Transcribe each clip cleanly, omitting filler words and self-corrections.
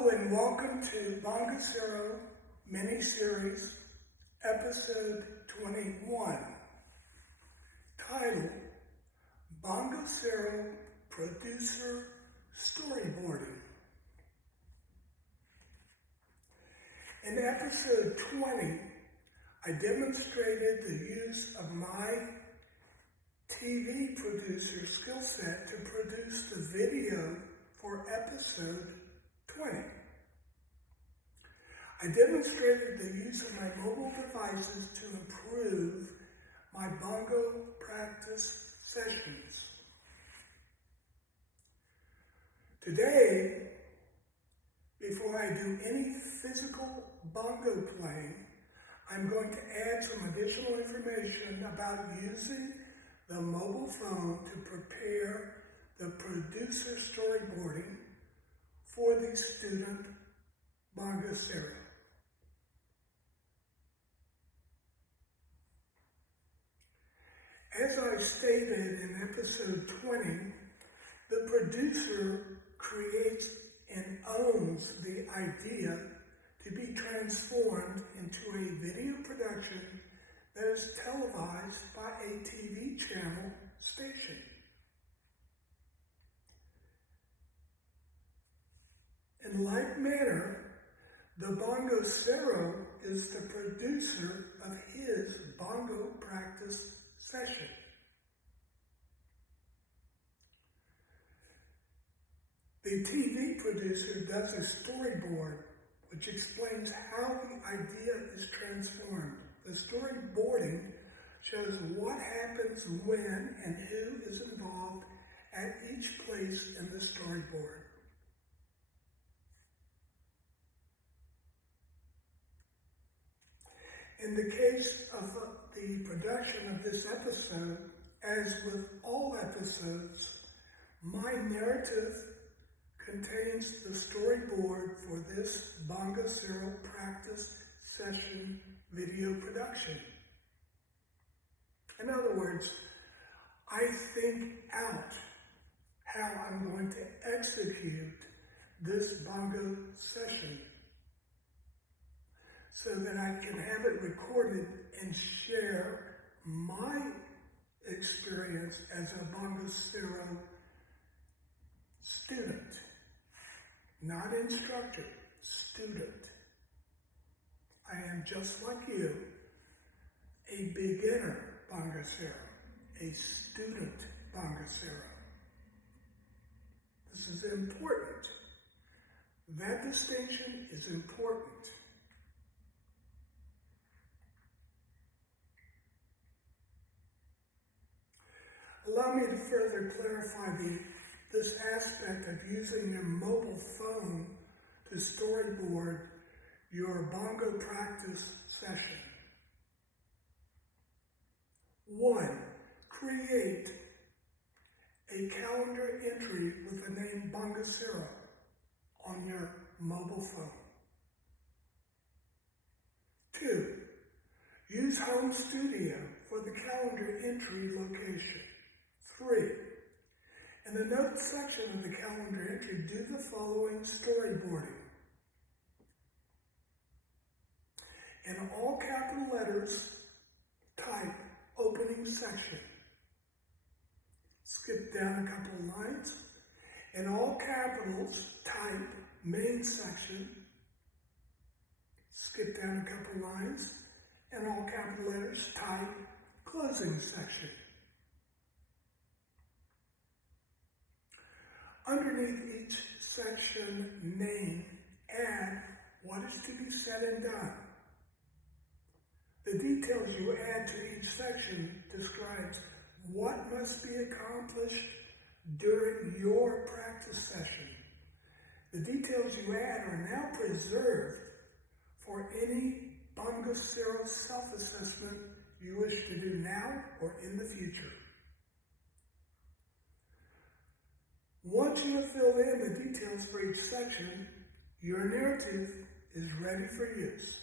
Hello and welcome to Bongocero mini-series, episode 21, titled Bongocero Producer Storyboarding. In episode 20, I demonstrated the use of my TV producer skill set to produce the video for episode 20. I demonstrated the use of my mobile devices to improve my bongo practice sessions. Today, before I do any physical bongo playing, I'm going to add some additional information about using the mobile phone to prepare the producer storyboarding for the student Bongocero. As I stated in episode 20, the producer creates and owns the idea to be transformed into a video production that is televised by a TV channel station. In like manner, the Bongocero is the producer of his bongo practice session. The TV producer does a storyboard which explains how the idea is transformed. The storyboarding shows what happens when and who is involved at each place in the storyboard. In the case of the production of this episode, as with all episodes, my narrative contains the storyboard for this Bongocero practice session video production. In other words, I think out how I'm going to execute this bongo session so that I can have it recorded and share my experience as a Bongocero student. Not instructor, student. I am just like you, a beginner Bongocero, a student Bongocero. This is important. That distinction is important. Allow me to further clarify this aspect of using your mobile phone to storyboard your bongo practice session. 1. Create a calendar entry with the name Bongocero on your mobile phone. 2. Use Home Studio for the calendar entry location. 3. In the notes section of the calendar entry, do the following storyboarding. In all capital letters, type opening section. Skip down a couple of lines. In all capitals, type main section. Skip down a couple of lines. In all capital letters, type closing section. Underneath each section name, add what is to be said and done. The details you add to each section describes what must be accomplished during your practice session. The details you add are now preserved for any Bongocero self-assessment you wish to do now or in the future. Once you have filled in the details for each section, your narrative is ready for use.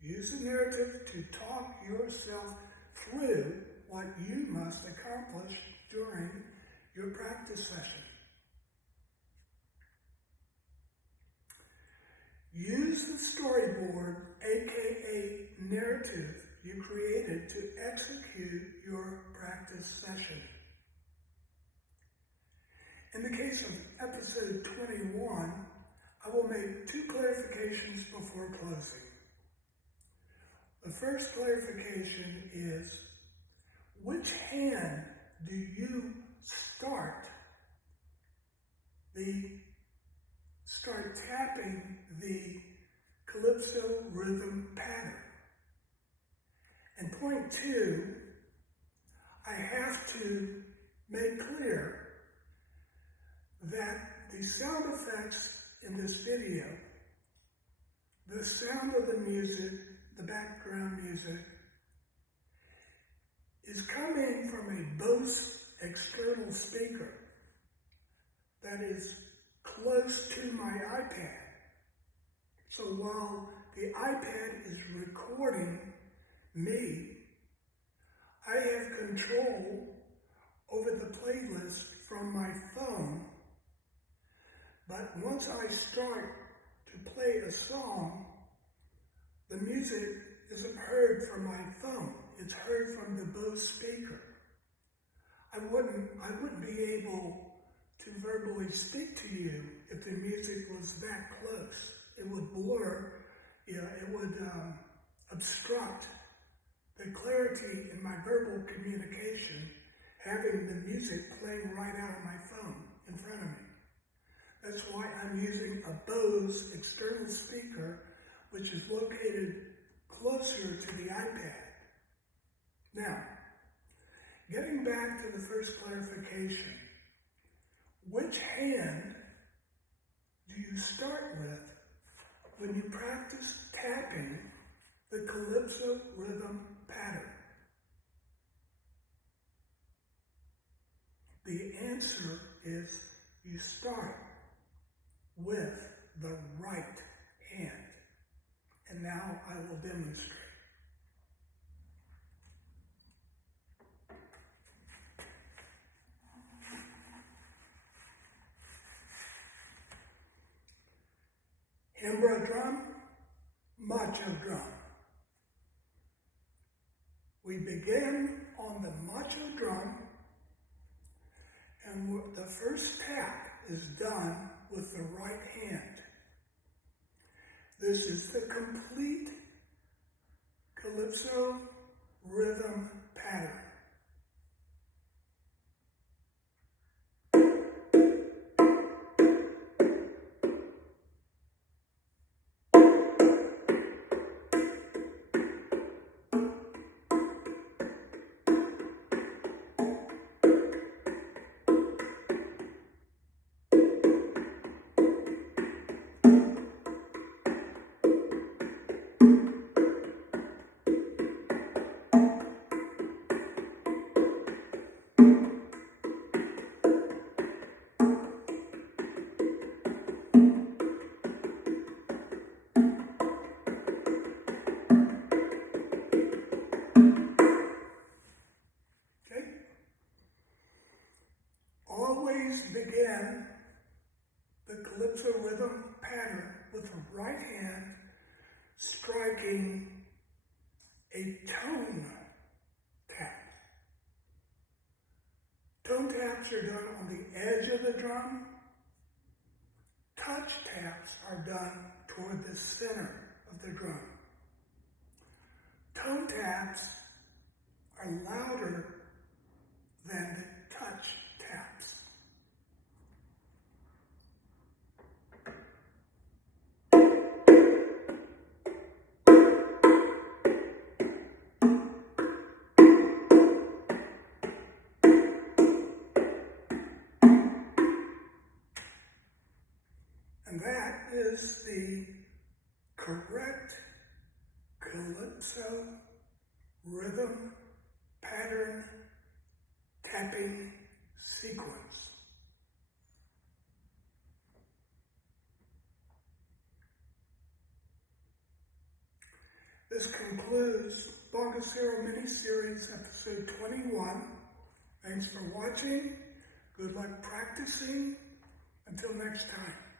Use the narrative to talk yourself through what you must accomplish during your practice session. you created to execute your practice session. In the case of episode 21, I will make two clarifications before closing. The first clarification is, which hand do you start tapping the calypso rhythm pattern? And point two, I have to make clear that the sound effects in this video, the sound of the music, the background music, is coming from a Bose external speaker that is close to my iPad. So while the iPad is recording me, I have control over the playlist from my phone. But once I start to play a song, the music isn't heard from my phone. It's heard from the Bose speaker. I wouldn't be able to verbally speak to you if the music was that close. It would blur, it would obstruct the clarity in my verbal communication, having the music playing right out of my phone in front of me. That's why I'm using a Bose external speaker, which is located closer to the iPad. Now, getting back to the first clarification, which hand do you start with when you practice tapping the calypso rhythm pattern? The answer is you start with the right hand. And now I will demonstrate. Hembra drum, macho drum. We begin on the macho drum, and the first tap is done with the right hand. This is the complete calypso rhythm pattern. Always begin the calypso rhythm pattern with the right hand striking a tone tap. Tone taps are done on the edge of the drum. Touch taps are done toward the center of the drum. Tone taps are louder than the touch taps. And that is the correct calypso rhythm pattern tapping sequence. This concludes Bongocero mini-series episode 21. Thanks for watching. Good luck practicing. Until next time.